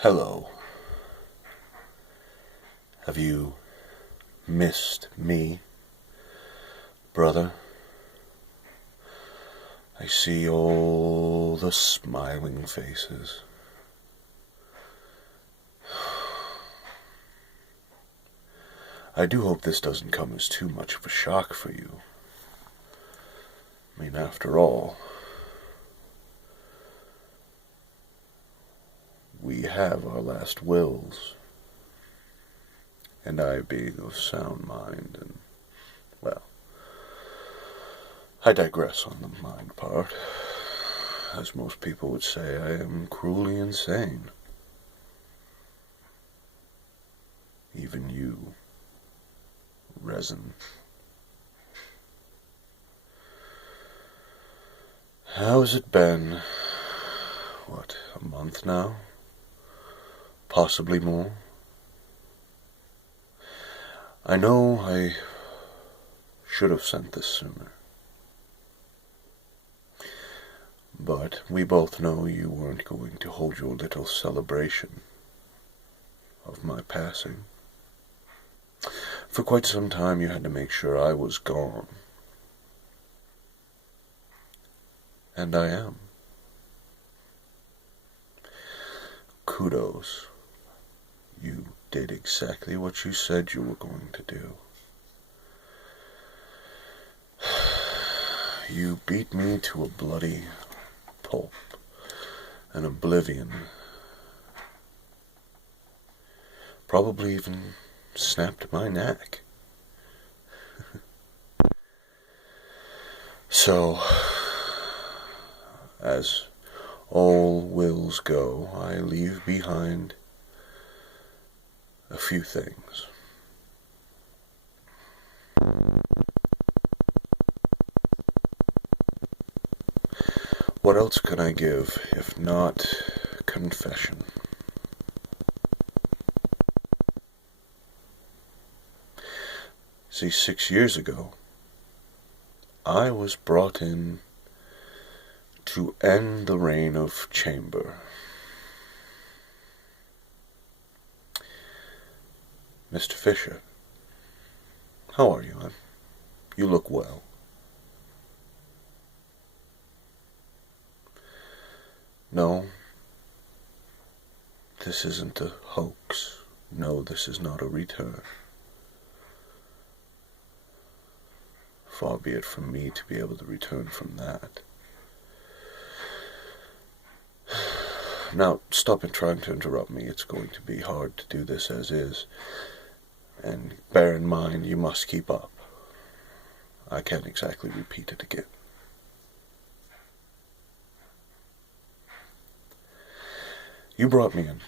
Hello. Have you missed me, brother? I see all the smiling faces. I do hope this doesn't come as too much of a shock for you. I mean, after all, we have our last wills, and I being of sound mind and, well, I digress on the mind part. As most people would say, I am cruelly insane. Even you, Resin. How's it been? What, a month now? Possibly more? I know I should have sent this sooner. But we both know you weren't going to hold your little celebration of my passing. For quite some time you had to make sure I was gone. And I am. Kudos. You did exactly what you said you were going to do. You beat me to a bloody pulp and oblivion. Probably even snapped my neck. So, as all wills go, I leave behind a few things. What else could I give if not confession? See, 6 years ago, I was brought in to end the reign of Chamber. Mr. Fisher, how are you, man? You look well. No, this isn't a hoax. No, this is not a return. Far be it from me to be able to return from that. Now, stop it trying to interrupt me. It's going to be hard to do this as is. And bear in mind, you must keep up. I can't exactly repeat it again. You brought me in.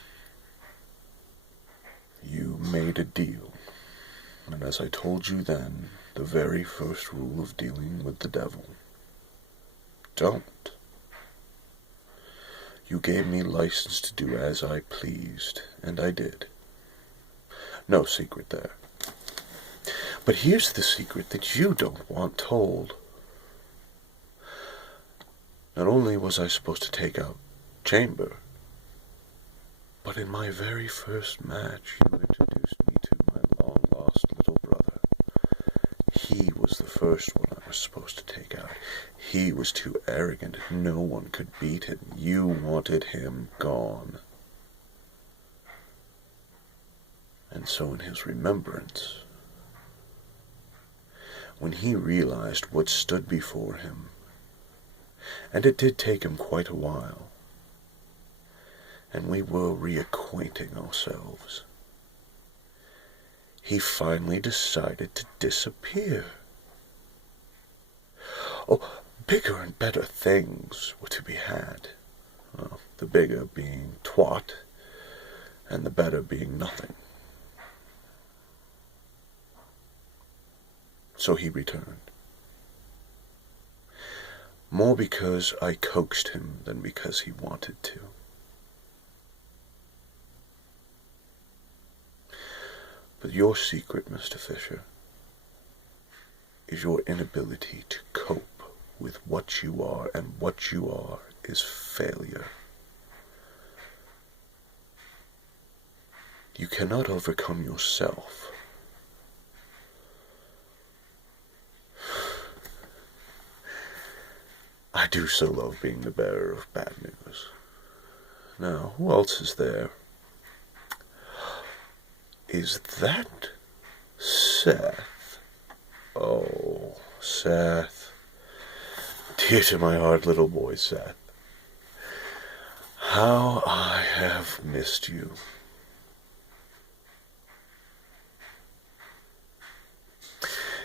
You made a deal. And as I told you then, the very first rule of dealing with the devil: don't. You gave me license to do as I pleased, and I did. No secret there. But here's the secret that you don't want told. Not only was I supposed to take out Chamber, but in my very first match, you introduced me to my long-lost little brother. He was the first one I was supposed to take out. He was too arrogant. No one could beat him. You wanted him gone. And so in his remembrance, when he realized what stood before him, and it did take him quite a while, and we were reacquainting ourselves, he finally decided to disappear. Oh, bigger and better things were to be had. Well, the bigger being twat, and the better being nothing. So he returned. More because I coaxed him than because he wanted to. But your secret, Mr. Fisher, is your inability to cope with what you are, and what you are is failure. you cannot overcome yourself. I do so love being the bearer of bad news. Now, who else is there? Is that Seth? Oh, Seth. Dear to my heart, little boy Seth. How I have missed you.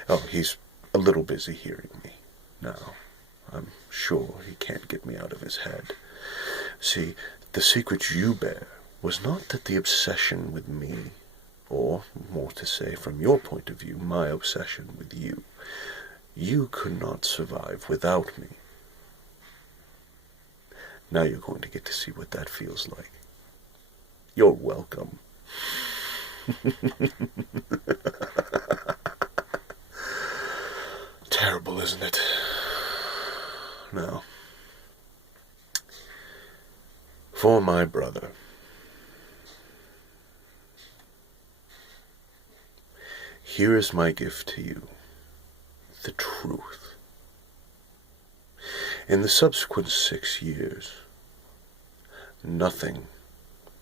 Oh, he's a little busy hearing me now. I'm sure he can't get me out of his head. See, the secret you bear was not that the obsession with me, or, more to say, from your point of view, my obsession with you. You could not survive without me. Now you're going to get to see what that feels like. You're welcome. Terrible, isn't it? Now, for my brother, here is my gift to you, the truth. In the subsequent 6 years, nothing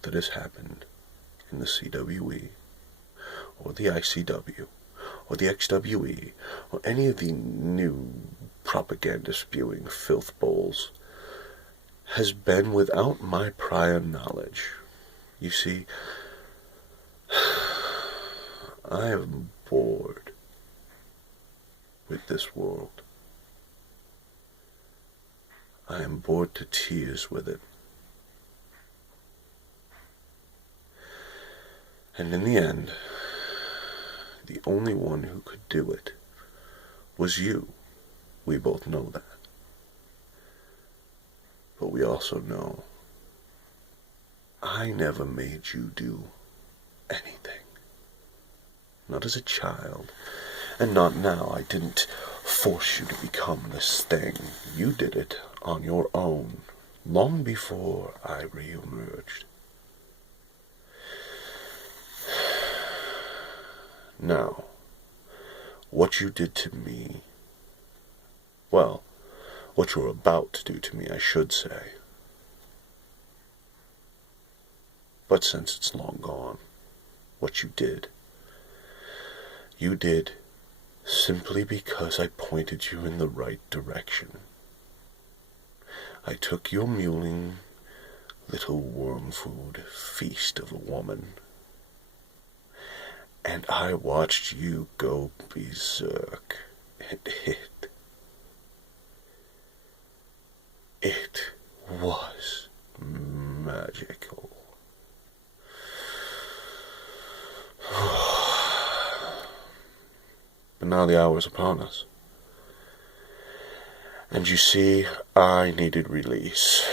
that has happened in the CWE, or the ICW, or the XWE, or any of the new propaganda-spewing filth bowls, has been without my prior knowledge. You see, I am bored with this world. I am bored to tears with it. And in the end, the only one who could do it was you. We both know that. But we also know I never made you do anything. Not as a child, and not now. I didn't force you to become this thing. You did it on your own, long before I re-emerged. Now, what you did to me, well, what you're about to do to me, I should say. But since it's long gone, what you did simply because I pointed you in the right direction. I took your mewling little worm food feast of a woman, and I watched you go berserk, and it was magical. But now the hour is upon us. And you see, I needed release.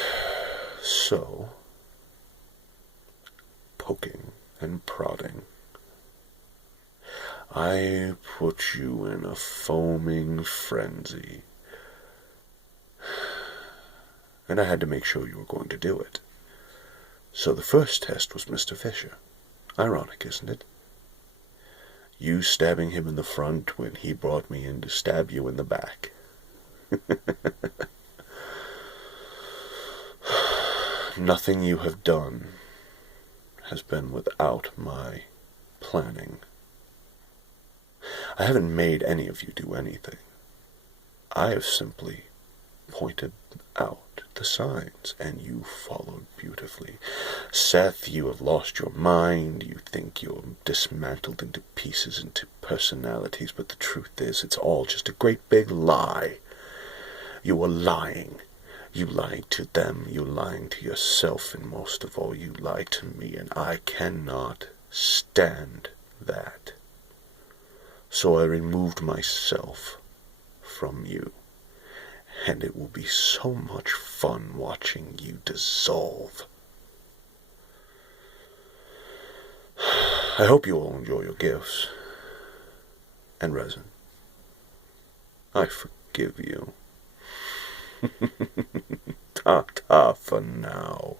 So, poking and prodding, I put you in a foaming frenzy. And I had to make sure you were going to do it. So the first test was Mr. Fisher. Ironic, isn't it? You stabbing him in the front when he brought me in to stab you in the back. Nothing you have done has been without my planning. I haven't made any of you do anything. I have simply pointed out the signs, and you followed beautifully. Seth, you have lost your mind. You think you're dismantled into pieces, into personalities, but the truth is, it's all just a great big lie. You are lying. You lied to them, you lying to yourself, and most of all, you lied to me, and I cannot stand that. So I removed myself from you. And it will be so much fun watching you dissolve. I hope you all enjoy your gifts. And resin. I forgive you. Ta-ta for now.